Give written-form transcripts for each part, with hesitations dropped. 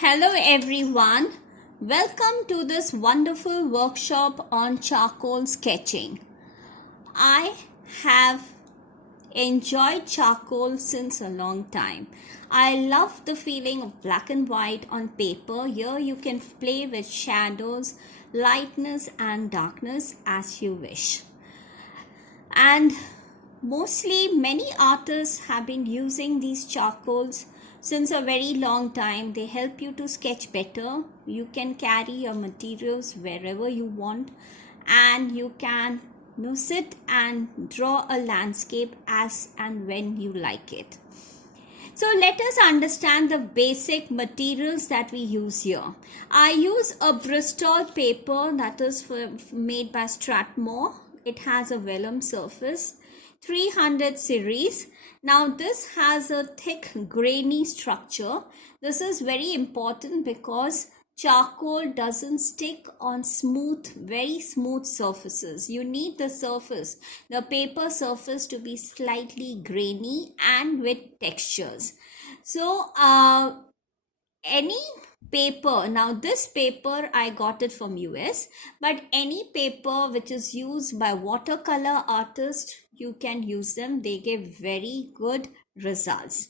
Hello everyone, welcome to this wonderful workshop on charcoal sketching. I have enjoyed charcoal since a long time. I love the feeling of black and white on paper. Here you can play with shadows, lightness and darkness as you wish. And mostly many artists have been using these charcoals since a very long time. They help you to sketch better. You can carry your materials wherever you want, and you can sit and draw a landscape as and when you like it. So let us understand the basic materials that we use here. I use a Bristol paper that is made by Strathmore. It has a vellum surface, 300 series. Now this has a thick grainy structure. This is very important because charcoal doesn't stick on very smooth surfaces. You need the paper surface to be slightly grainy and with textures. So any paper, now this paper I got it from US, but any paper which is used by watercolor artists, you can use them. They give very good results.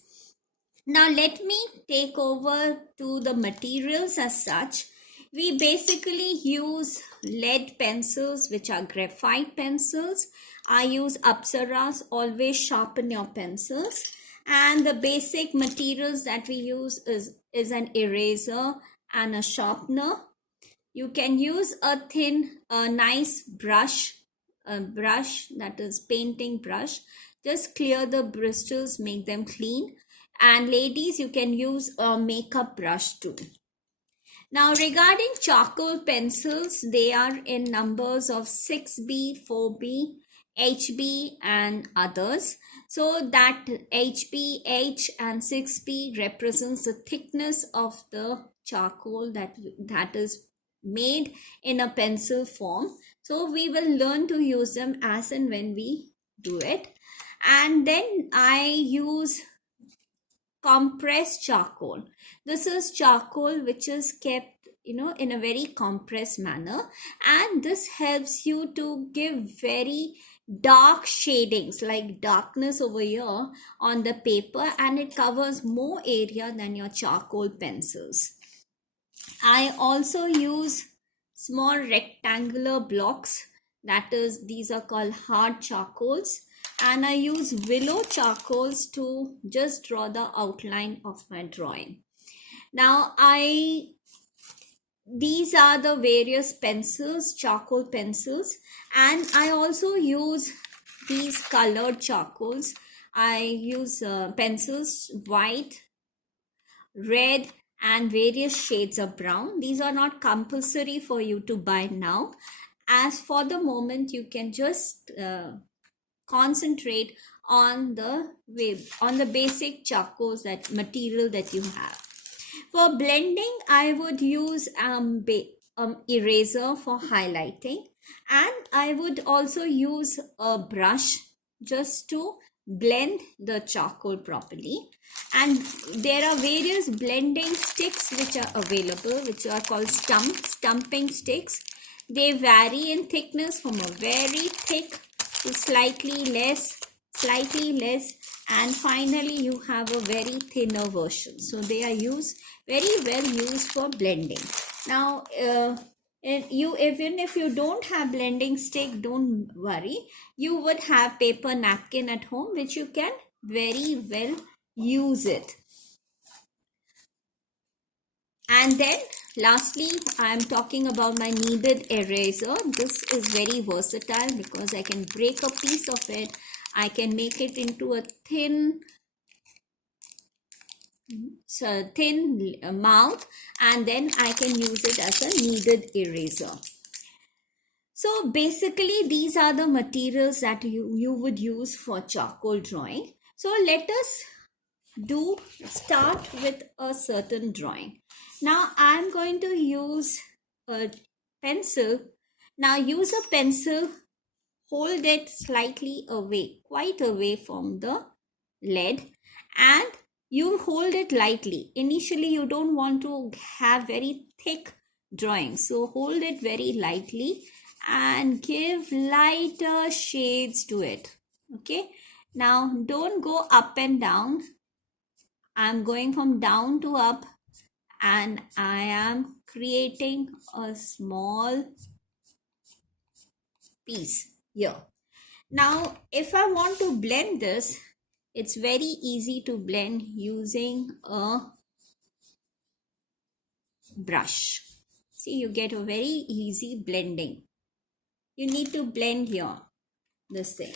Now let me take over to the materials as such. We basically use lead pencils, which are graphite pencils. I use Apsaras. Always sharpen your pencils. And the basic materials that we use is an eraser and a sharpener. You can use a nice brush, a brush that is painting brush. Just clear the bristles, make them clean. And ladies, you can use a makeup brush too. Now regarding charcoal pencils, they are in numbers of 6B, 4B, HB and others. So that HB, H and 6B represents the thickness of the charcoal that is made in a pencil form. So we will learn to use them as and when we do it. And then I use compressed charcoal. This is charcoal which is kept in a very compressed manner, and this helps you to give very dark shadings, like darkness over here on the paper, and it covers more area than your charcoal pencils. I also use small rectangular blocks, that is, these are called hard charcoals, and I use willow charcoals to just draw the outline of my drawing. Now these are the various pencils, charcoal pencils, and I also use these colored charcoals. I use pencils, white, red and various shades of brown. These are not compulsory for you to buy now. As for the moment, you can just concentrate on the basic charcoals, that material that you have. For blending, I would use eraser for highlighting, and I would also use a brush just to blend the charcoal properly. And there are various blending sticks which are available, which are called stumping sticks. They vary in thickness from a very thick to slightly less, and finally you have a very thinner version. So they are very well used for blending. Now even if you don't have blending stick, don't worry. You would have paper napkin at home, which you can very well use it. And then lastly, I am talking about my kneaded eraser. This is very versatile because I can break a piece of it. I can make it into a thin mouth, and then I can use it as a kneaded eraser. So basically these are the materials that you would use for charcoal drawing. So let us start with a certain drawing. Now I'm going to use a pencil. Now use a pencil, hold it slightly away, quite away from the lead, and you hold it lightly. Initially, you don't want to have very thick drawing, so hold it very lightly and give lighter shades to it. Okay, now don't go up and down. I'm going from down to up, and I am creating a small piece here. Now, if I want to blend this, it's very easy to blend using a brush. See, you get a very easy blending. You need to blend here, this thing.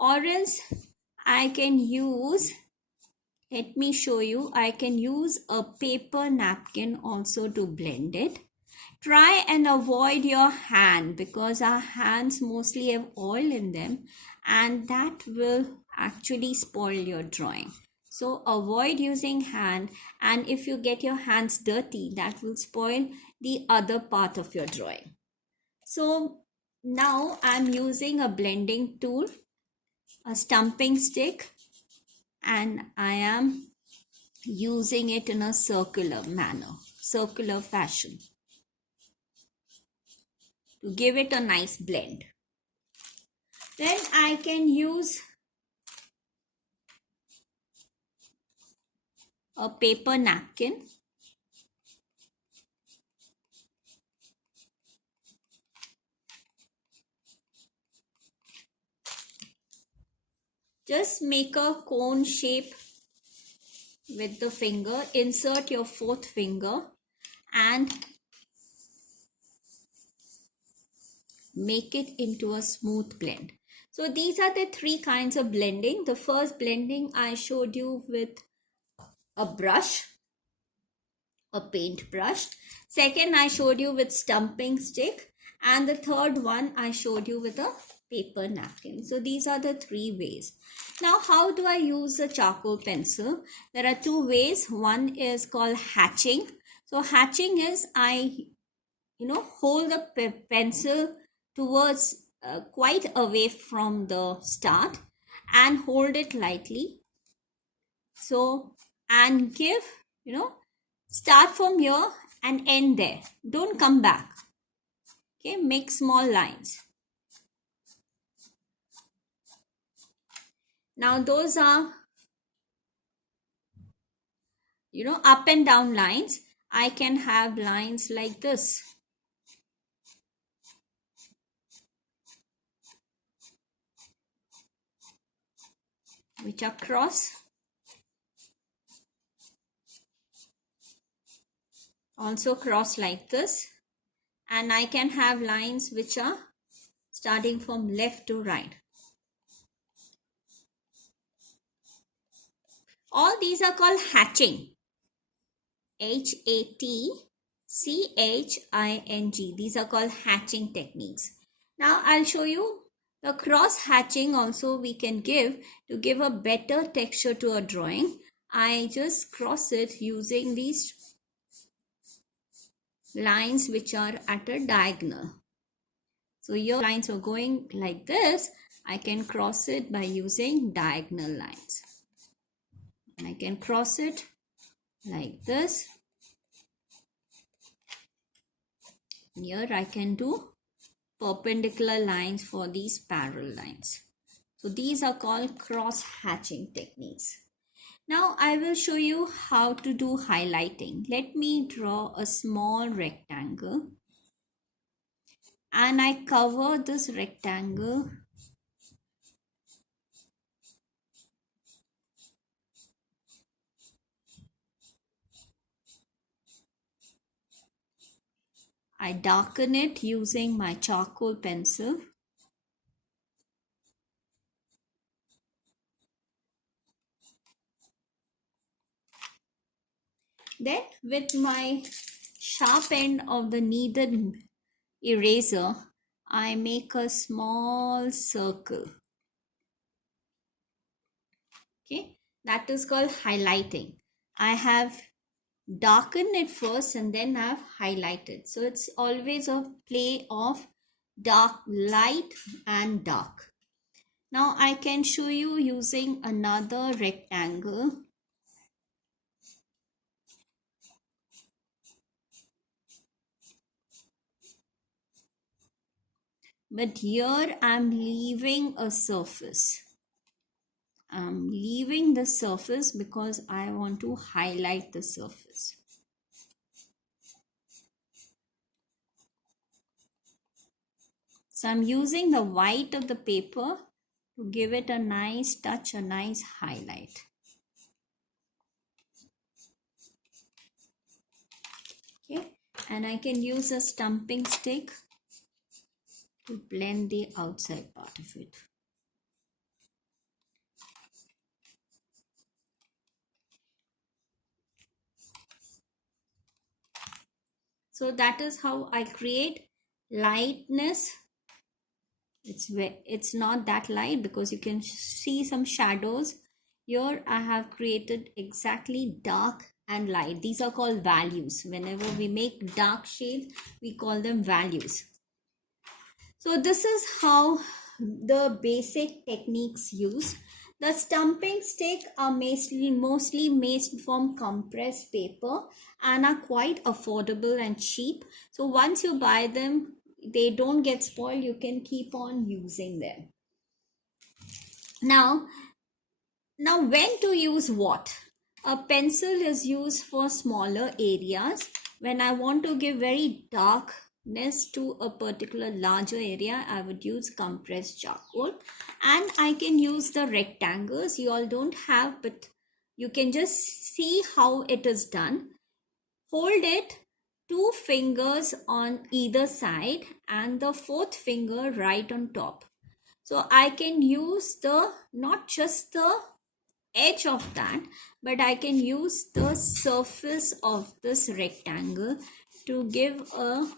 Or else I can use, let me show you, I can use a paper napkin also to blend it. Try and avoid your hand, because our hands mostly have oil in them and that will actually spoil your drawing. So avoid using hand, and if you get your hands dirty, that will spoil the other part of your drawing. So now I'm using a blending tool, a stamping stick, and I am using it in a circular manner, circular fashion, to give it a nice blend. Then I can use a paper napkin. Just make a cone shape with the finger. Insert your fourth finger and make it into a smooth blend. So these are the three kinds of blending. The first blending I showed you with a brush, a paint brush. Second, I showed you with stamping stick. And the third one I showed you with a paper napkin. So these are the three ways. Now, how do I use a charcoal pencil? There are two ways. One is called hatching. So hatching is I hold the pencil towards quite away from the start and hold it lightly. So, and give, start from here and end there. Don't come back. Okay, make small lines. Now those are, up and down lines. I can have lines like this. Which are cross. Also cross like this. And I can have lines which are starting from left to right. All these are called hatching. H-A-T-C-H-I-N-G. These are called hatching techniques. Now I'll show you the cross hatching also we can give to give a better texture to a drawing. I just cross it using these lines which are at a diagonal. So your lines are going like this. I can cross it by using diagonal lines. And I can cross it like this. Here I can do perpendicular lines for these parallel lines. So these are called cross hatching techniques. Now I will show you how to do highlighting. Let me draw a small rectangle. And I cover this rectangle . I darken it using my charcoal pencil. Then with my sharp end of the kneaded eraser, I make a small circle. Okay, that is called highlighting. I have darkened it first and then I've highlighted. So it's always a play of dark, light and dark. Now I can show you using another rectangle. but here I'm leaving a surface. I'm leaving the surface because I want to highlight the surface. So I'm using the white of the paper to give it a nice touch, a nice highlight. Okay, and I can use a stamping stick to blend the outside part of it. So that is how I create lightness. It's not that light because you can see some shadows. Here I have created exactly dark and light. These are called values. Whenever we make dark shades, we call them values. So this is how the basic techniques used. The stamping stick are mostly made from compressed paper and are quite affordable and cheap. So once you buy them, they don't get spoiled. You can keep on using them. Now when to use what? A pencil is used for smaller areas. When I want to give very darkness to a particular larger area, I would use compressed charcoal. And I can use the rectangles. You all don't have, but you can just see how it is done. Hold it 2 fingers on either side and the 4th finger right on top. So I can use not just the edge of that, but I can use the surface of this rectangle to give a